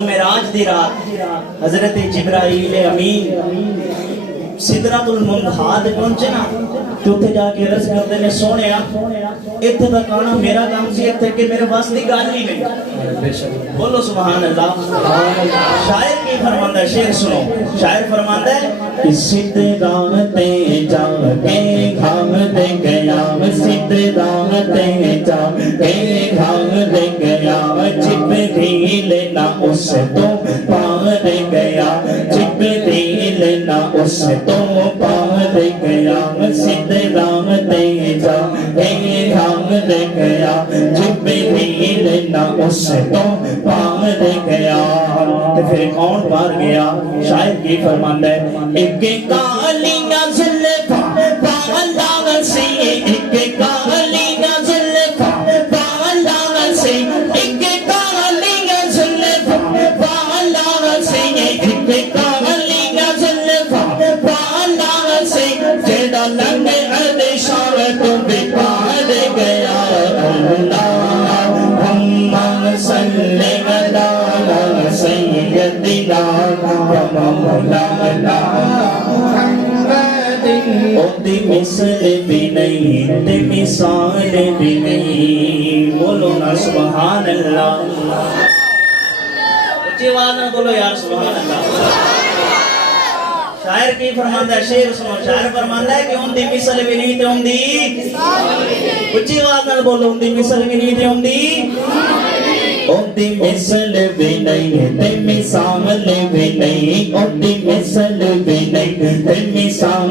معراج دی رات حضرت جبرائیل امین سدرۃ المنتہا تے پہنچے نا تے اوتھے جا کے عرض کردے نے سونیا ایتھے تک آنا میرا کام سی ایتھے کہ میرے واسطے دی گل ہی نہیں بولو سبحان اللہ شاعر کی فرماندا ہے شعر سنو شاعر فرماندا ہے کہ سدرہ تے جا کے گھام دے گیا سدرہ تے جا کے گھام دے گیا جبریل نہ اس تو پار گیا جبریل نہ اس تو پار گیا سدرہ تے جا کے گھام دے گیا جبریل نہ اس تو پار گیا تو پھر کون پار گیا شاعر کی فرماندا ہے ایک کالیاں زلفاں بالاں سے ایک کالیاں زلفاں بالاں سے ایک کالیاں زلفاں بالاں سے ایک کالیاں زلفاں بالاں سے جڑا لنگ عرشاں تو بپار گیا اللہم صلی علی سیدنا مولانا دی مثل بھی نہیں تے مثال بھی نہیں بولو نا سبحان اللہ اچھی آواز نہ بولو یار سبحان اللہ شاعر کی فرماندا ہے شعر سنو شاعر فرماندا ہے کہ ان دی مثل بھی نہیں تے ان دی اچھی آواز نہ بولو ان دی مثل بھی نہیں تے ان دی ان دی مثل بھی نہیں تے مثال بھی نہیں ان دی مثل بھی نہیں تے مثال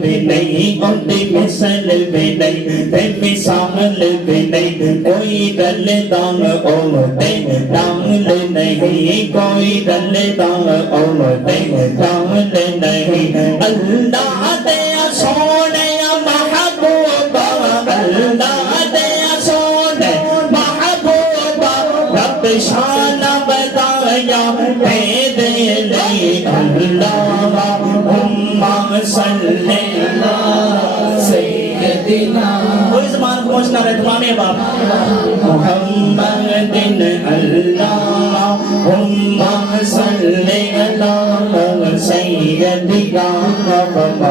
بھی نہیں ان دی مثل بھی نہیں تے مثال بھی نہیں کوئی دل دان اوتے ڈانل نہیں کوئی دل دان اوتے ڈانل نہیں اللہ دیا سونے محبوبہ اللہ دیا سونے محبوبہ رب شان بتایا پید لئی اللہم صلی اللہ سیدنا کوئی زمان کو پہنچنا رہے تمامی باپ محمد اللہم صلی اللہ سیدنا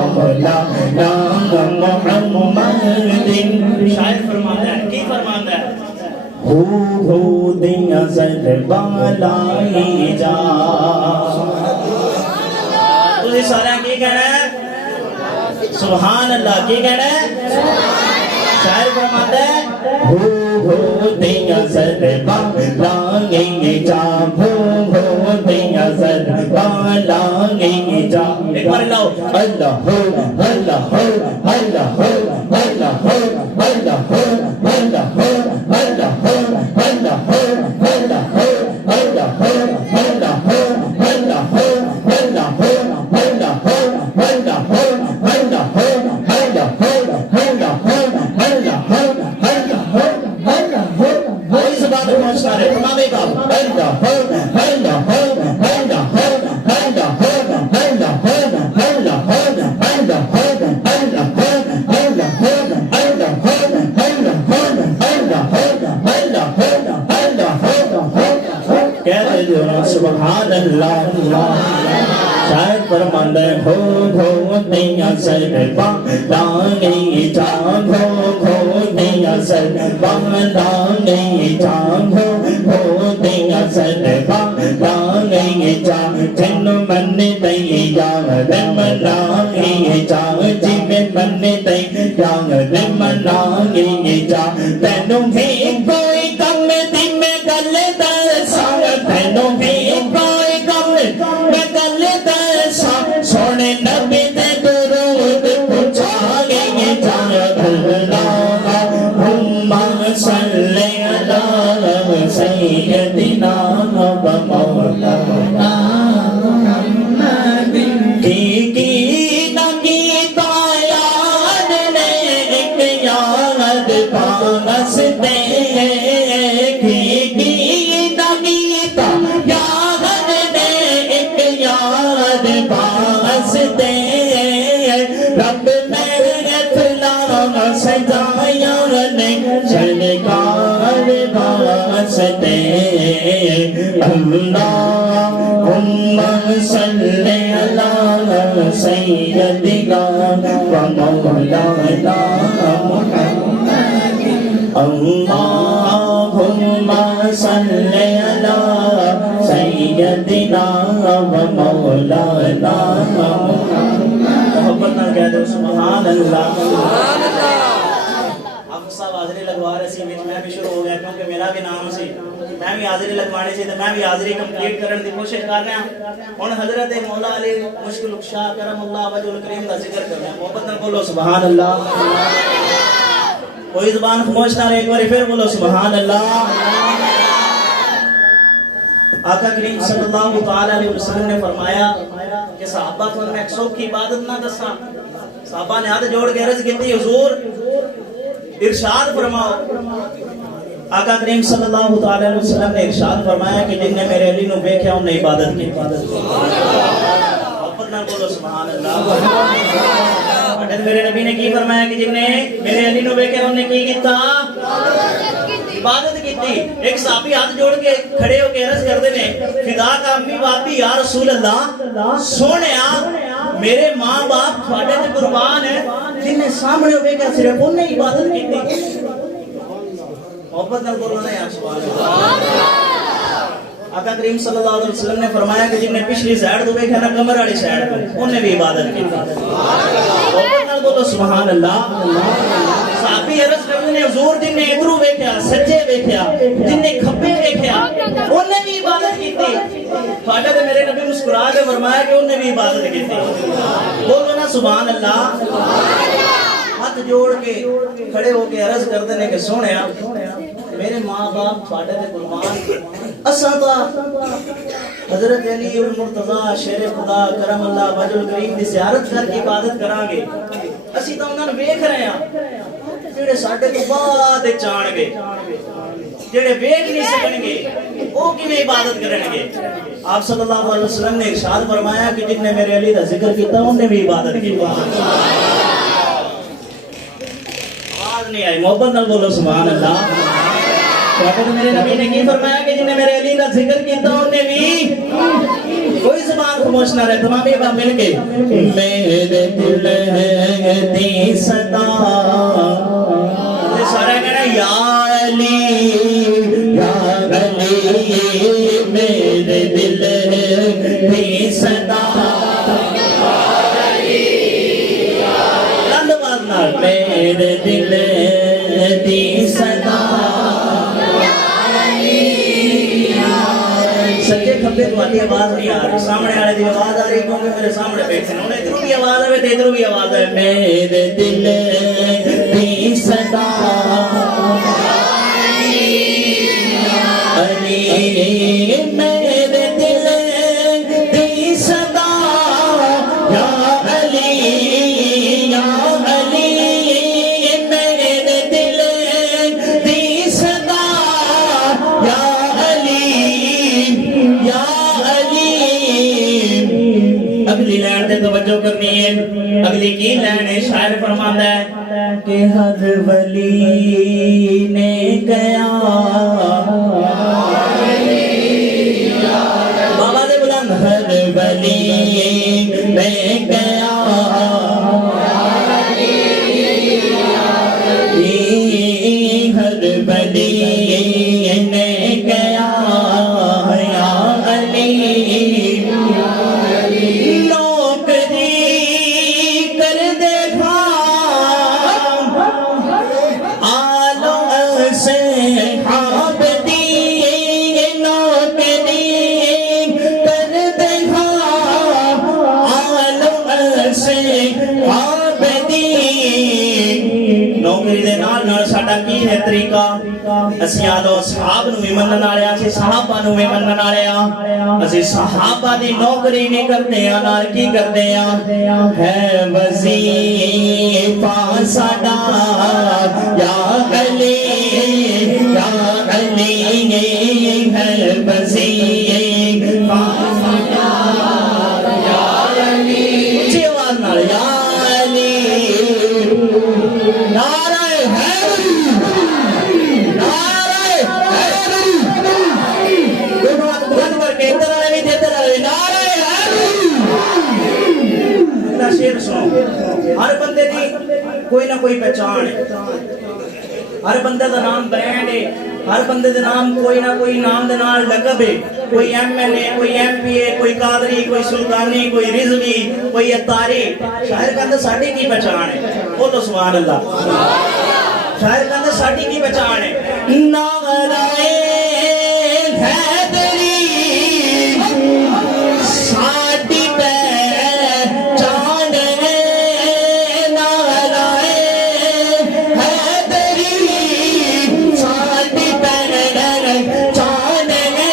مولانا محمد شاعر فرماتا ہے کی فرماتا ہے ہو دنیا زر بالائی جا تجھے سارا کی کہنا ہے سبحان اللہ کی کہنا ہے شاعر فرماتا ہے ہو دنیا زر بالائی جا ہو دنیا زر بالائی جا ایک بار اللہ اللہ ہو اللہ ہو اللہ ہو اللہ ہو اللہ ہو اللہ ہو سبحان اللہ شاعر فرماندا ہے ہو دنیا سر بالائی جا ہو دنیا سر بالائی جا ہو دنیا سر بالائی جا جن من دئی یار منائی جا جن من دئی یار منائی جا تینوں بھی کوئی کم دن میں گل دساں تینوں بھی کوئی کم میں گل دساں سونے نبی دے درود پہنچا گئی جا اللہم صلی علی سیدنا مولانا کی نہ کیتا یاد نے ایک یاد پاس دے رب میرے فلاں سجایا نے سرکار واسطے اللہ صل علی سیدنا و مولانا محمد اللہم صل علی سیدنا و مولانا محبت نہ کہہ دو سبحان اللہ. صاحب حاضری لگوا رہے سی میں بھی شروع ہو گیا کیونکہ میرا بھی نام سی میں بھی حاضری لگوانے سی تو میں بھی حاضری کمپلیٹ کرنے کی کوشش کر رہا ہوں. حضرت مولا علی مشکل کشا کرم اللہ وجہ الکریم کا ذکر کر رہے ہیں. محبت نہ بولو سبحان اللہ. کوئی زبان خاموش نہ رہے ایک بار پھر بولو سبحان اللہ. آقا کریم صلی اللہ علیہ وسلم نے فرمایا کہ صحابہ کو میں ایک سو کی عبادت نہ دسا. صحابہ نے ہاتھ جوڑ کے عرض کی تھی حضور ارشاد فرماؤ. آقا کریم صلی اللہ علیہ وسلم نے ارشاد فرمایا کہ جن نے میرے علی نو دیکھا انہوں نے عبادت کی. محبت نہ بولو سبحان اللہ. میرے نبی نے کی فرمایا کہ جن نے میرے علی نو دیکھا انہوں نے کی کیتا عبادت کی. ایک صحابی ہاتھ جوڑ کے کھڑے ہو کے عرض کرتے ہیں فدا کا امی باپی یا رسول اللہ سونیا میرے ماں باپ تھوڑے تے قربان ہے جن نے سامنے ہوئے کہ صرف انہوں نے عبادت کی تھی. محبت نہ بولو نا یا سبحان اللہ. آقا کریم صلی اللہ علیہ وسلم نے فرمایا کہ جن نے پچھلی سائیڈ تو دیکھا نا کمر والی سائیڈ کو انہوں نے بھی عبادت کی. محبت نہ بولو سبحان اللہ. صحابی عرض کرتے ہیں حضور جن نے ادھروں دیکھا سجے دیکھا جن نے کھبے دیکھا انہوں نے بھی عبادت کی تھی. تھوڑے تے میرے نبی مسکرا کے فرمایا کہ انہوں نے بھی عبادت کی تھی. بولو نا سبحان اللہ. ہاتھ جوڑ کے کھڑے ہو کے عرض کرتے ہیں کہ سونیا میرے ماں باپ تھوڑے تے قربان اساں تا حضرت علی المرتضی شیر خدا کرم اللہ وجہ الکریم دی زیارت کر کے عبادت کران گے. اسی تا انہاں نوں ویکھ رہے ہاں جڑے ساڈے تو بعد چان گے جڑے ویکھ نہیں سکن گے او کیویں عبادت کرن گے. آپ صلی اللہ علیہ وسلم نے ارشاد فرمایا کہ جن نے میرے علی دا ذکر کیتا انہوں نے بھی عبادت کی. آواز نہیں آئی. محبت نال بولو سبحان اللہ. میرے نبی نے کی فرمایا کہ جن نے میرے علی کا ذکر کیتا انہوں نے بھی کوئی زبان خاموش نہ رہے. تمام یہ بات مل کے میرے دل دی صدا سارا کہنا یا علی میرے دل دی صدا لند بازنا میرے دل دی صدا سجے کھبے تو آتی آواز نہیں آ رہی سامنے والے دی آواز آ رہی کیونکہ میرے سامنے بیٹھے ہیں انہیں ادھروں بھی آواز آئے تو ادھروں بھی آواز آئے. میرے دل دی صدا علی میرے دل دی صدا یا علی یا علی میرے دل دی صدا یا علی یا علی. اگلی لائن تے توجہ کرنی ہے. اگلی کی لائن ہے شاعر فرماتا ہے کہ ہر ولی نے کیا بابا دے بلند ہر ولی نے کیا ہر ولی نے کیا یا علی نوکری کر دے آلو سے عابدی نوکری کر دے آلو سے عابدی. نوکری دے نال نال ساڈا کی ہے طریقہ اسی آدھو صحاب نو بھی منن والے اسی صحابہ نو بھی منن والے اسی صحابہ دی نوکری نہیں کرتے ہیں نال کی کرتے ہیں ہے وظیفہ ساڈا یا علی ہے وظیفہ ساڈا یا علی. اچھی آواز نال یا علی نعرہ حیدری نعرہ حیدری. دونوں ہاتھ بلند کر کے ادھر والے بھی ادھر والے کوئی نہ کوئی پہچان ہے. ہر بندے دا نام برانڈ ہے, ہر بندے دے نام کوئی نہ کوئی نام دے نال لقب ہے. کوئی ایم ایل اے, کوئی ایم پی اے, کوئی قادری, کوئی سلطانی, کوئی رضوی, کوئی اتاری. شاعر کہندے ساڈی کی پہچان ہے؟ بولو سبحان اللہ. شاعر کہندے ساڈی کی پہچان ہے؟ نعرہ حیدری ساڈی پہچان ہے. نعرہ حیدری ساڈی پہچان ہے.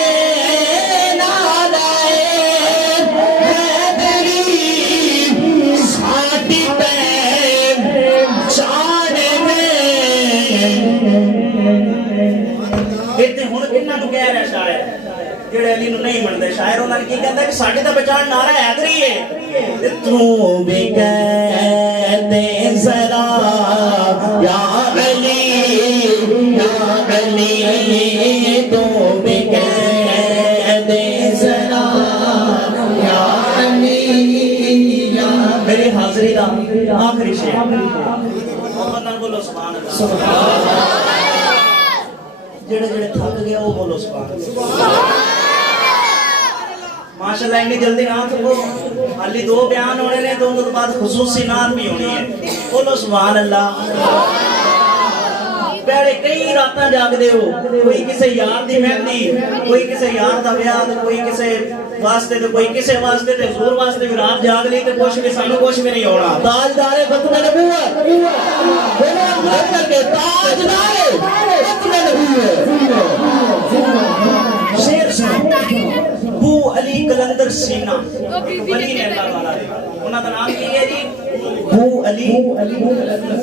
نعرہ حیدری ساڈی پہچان ہے. اتنے ہن کنہاں نوں کہہ رہا شاعر جڑے علی نوں نہیں منتے؟ شاعر انہاں نے کی کہندا کہ ساڈی تاں پہچان نعرہ حیدری ہے. تے تو بھی کہہ دے ذرا یا علی تو بھی کہہ دے ذرا یا علی. میری حاضری دا آخری شعر محمد نال بولو سبحان اللہ. جڑے جڑے تھک گئے وہ بولو سبحان اللہ. ماشاءاللہ اتنی جلدی نہ تھکو, حالی 2 بیان ہونے نے, تو ان کے بعد خصوصی نعت بھی ہونی ہے. بولو سبحان اللہ. پہلے کئی راتاں جاگ دے ہو, کوئی کسے یار دی مہندی, کوئی کسے یار دا بیاہ, کوئی کسے واسطے تے کوئی کسے واسطے تے حضور واسطے بھی رات جاگ لی تے کچھ بھی سانو کچھ بھی نہیں ہونا. تاجدار ختم نبوت بولو اللہ کر کے تاجدار ختم نبوت. شعر سنو. بو علی قلندر سینہ ولی نے اللہ تعالی دے, انہاں دا نام کی ہے جی بو علی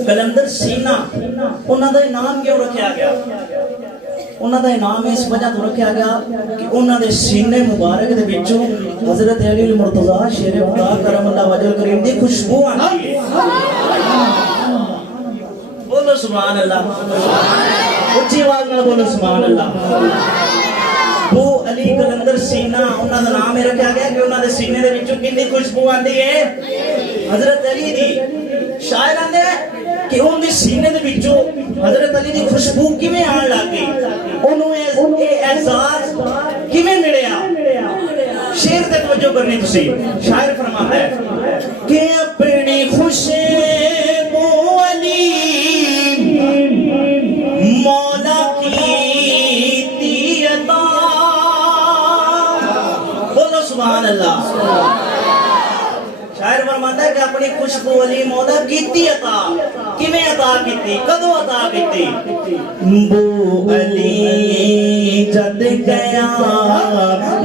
قلندر سینہ. انہاں دا نام کیوں رکھیا گیا؟ انہاں دا نام اس وجہ تو رکھیا گیا کہ انہاں دے سینے مبارک دے وچوں حضرت علی المرتضی شیر خدا کرم اللہ وجہ کریم دی خوشبو آندی ہے. بولو سبحان اللہ. اچھی آواز نال بولو سبحان اللہ. بو علی قلندر سینہ انہاں دا نام رکھیا گیا کہ انہاں دے سینے دے وچوں کتنی خوشبو آندی ہے حضرت علی دی. شاعر آندے کہ ان دے سینے دے وچوں حضرت علی دی خوشبو کیویں آن لگ گئی, انہوں اے احساس کیویں ملیا؟ شعر تے توجہ کرنی تسی. شاعر فرماتا ہے کہ اپنی خوشبو علی مولا کی عطا. بولو سبحان اللہ. شاعر فرماتا ہے کہ اپنی خوشبو علی مولا کیتی عطا. کیویں عطا کیتی, کدوں عطا کیتی؟ بو علی جد گیا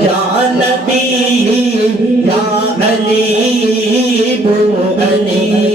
یا نبی یا علی, بو علی